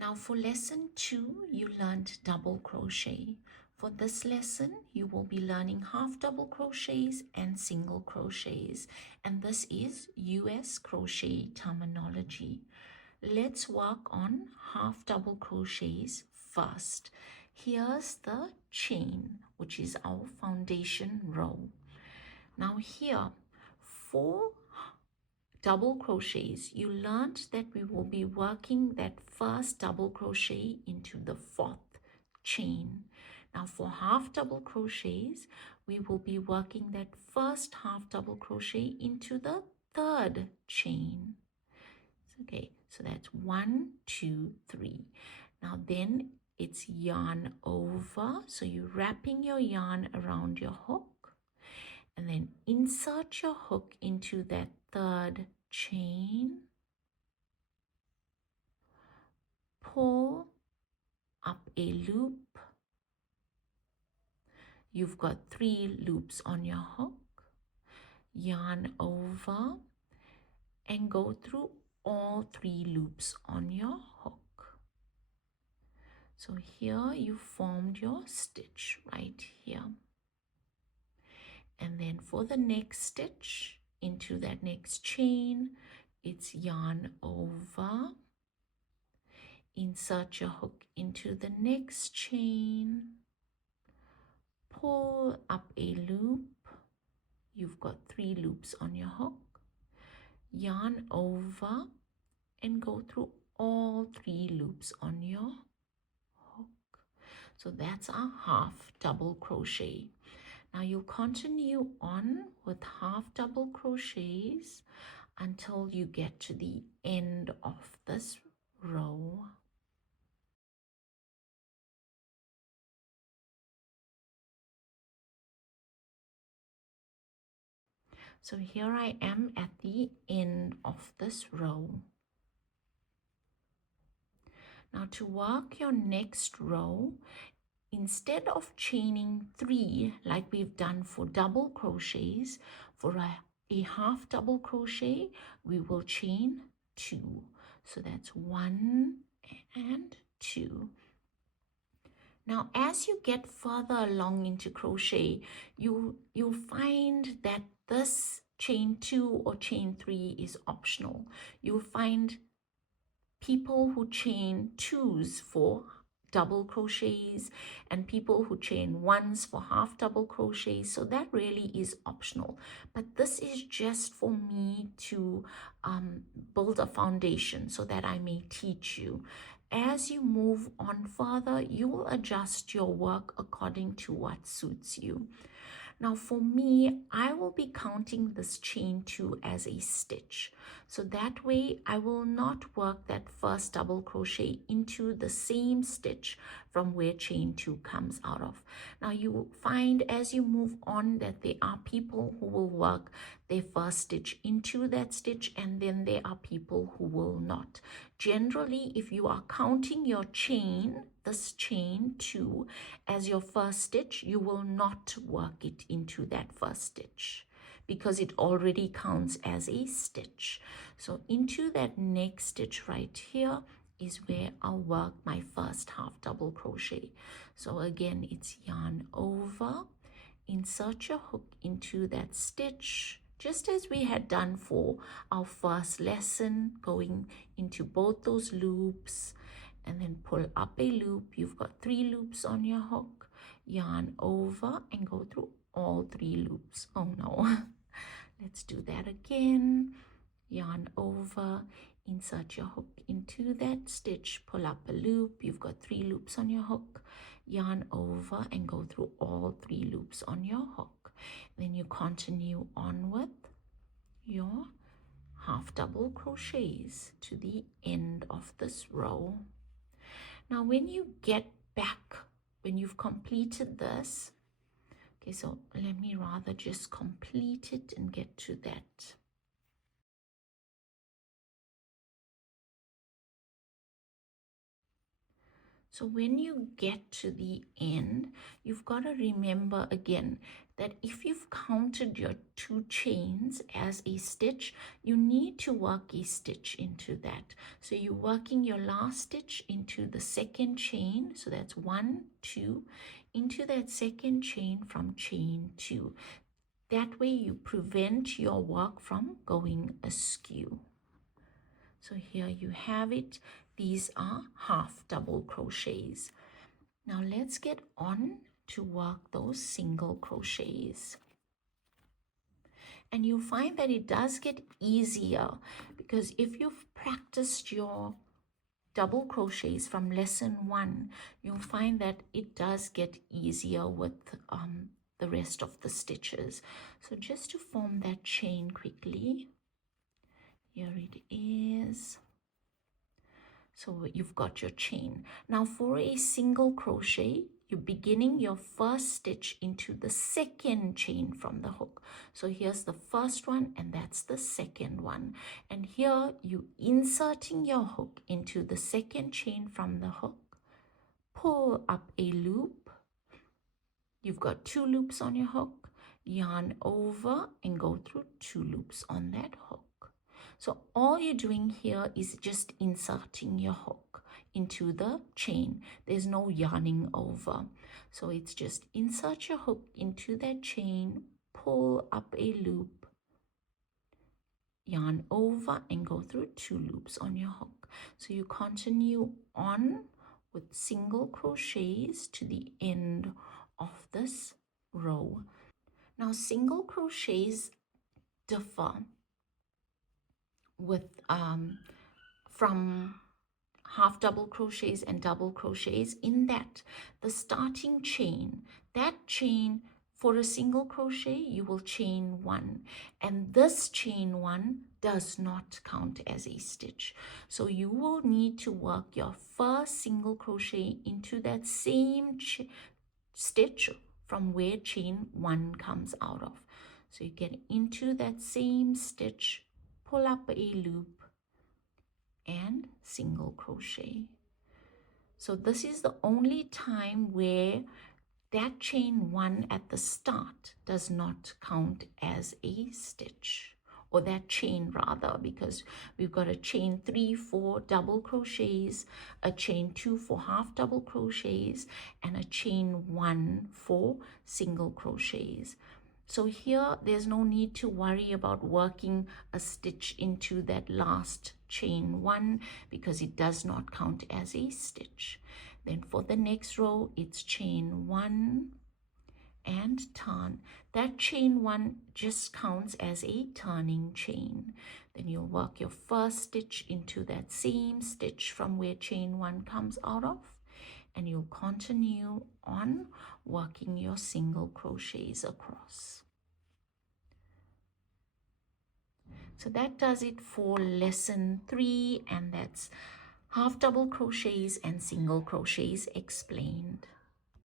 Now for lesson 2, you learned double crochet. For this lesson, you will be learning half double crochets and single crochets. And this is US crochet terminology. Let's work on half double crochets first. Here's the chain, which is our foundation row. Now here, for double crochets, you learned that we will be working that first double crochet into the 4th chain. Now for half double crochets, we will be working that first half double crochet into the 3rd chain. Okay, so that's 1, 2, 3. Now then it's yarn over, so you're wrapping your yarn around your hook, and then insert your hook into that 3rd chain, pull up a loop. You've got 3 loops on your hook, yarn over, and go through all 3 loops on your hook. So here you formed your stitch right here. And then for the next stitch into that next chain, it's yarn over, insert your hook into the next chain, pull up a loop. You've got 3 loops on your hook, yarn over, and go through all 3 loops on your hook. So that's our half double crochet. Now you'll continue on with half double crochets until you get to the end of this row. So here I am at the end of this row. Now to work your next row, instead of chaining 3 like we've done for double crochets, for a half double crochet, we will chain 2. So that's 1 and 2. Now, as you get further along into crochet, you'll find that this chain 2 or chain 3 is optional. You'll find people who chain 2s for double crochets and people who chain 1s for half double crochets. So that really is optional. But this is just for me to build a foundation so that I may teach you. As you move on further, you will adjust your work according to what suits you. Now for me, I will be counting this chain 2 as a stitch. So that way I will not work that first double crochet into the same stitch from where chain 2 comes out of. Now you will find as you move on that there are people who will work their first stitch into that stitch, and then there are people who will not. Generally, if you are counting your chain, this chain 2 as your first stitch, you will not work it into that first stitch because it already counts as a stitch. So into that next stitch right here is where I'll work my first half double crochet. So again, it's yarn over, insert your hook into that stitch, just as we had done for our first lesson, going into both those loops, and then pull up a loop. You've got 3 loops on your hook, yarn over, and go through all 3 loops. Oh no. Let's do that again. Yarn over, insert your hook into that stitch, pull up a loop. You've got 3 loops on your hook, yarn over, and go through all 3 loops on your hook. Then you continue on with your half double crochets to the end of this row. Now when you get back, when you've completed this, okay, so let me rather just complete it and get to that. So when you get to the end, you've got to remember again that if you've counted your 2 chains as a stitch, you need to work a stitch into that. So you're working your last stitch into the second chain. So that's 1, 2, into that second chain from chain 2. That way you prevent your work from going askew. So here you have it. These are half double crochets. Now let's get on to work those single crochets. And you'll find that it does get easier because if you've practiced your double crochets from lesson 1, you'll find that it does get easier with the rest of the stitches. So just to form that chain quickly, here it is. So you've got your chain. Now for a single crochet, you're beginning your first stitch into the second chain from the hook. So here's the first one and that's the second one. And here you inserting your hook into the second chain from the hook, pull up a loop. You've got 2 loops on your hook, yarn over and go through 2 loops on that hook. So all you're doing here is just inserting your hook into the chain. There's no yarning over. So it's just insert your hook into that chain, pull up a loop, yarn over and go through 2 loops on your hook. So you continue on with single crochets to the end of this row. Now single crochets differ with from half double crochets and double crochets in that the starting chain, that chain for a single crochet you will chain 1, and this chain 1 does not count as a stitch. So you will need to work your first single crochet into that same stitch from where chain 1 comes out of. So you get into that same stitch, pull up a loop and single crochet. So this is the only time where that chain 1 at the start does not count as a stitch, or that chain rather, because we've got a chain 3 for double crochets, a chain 2 for half double crochets, and a chain 1 for single crochets. So here there's no need to worry about working a stitch into that last chain 1 because it does not count as a stitch. Then for the next row, it's chain 1 and turn. That chain 1 just counts as a turning chain. Then you'll work your first stitch into that same stitch from where chain 1 comes out of, and you'll continue on working your single crochets across. So that does it for lesson 3, and that's half double crochets and single crochets explained.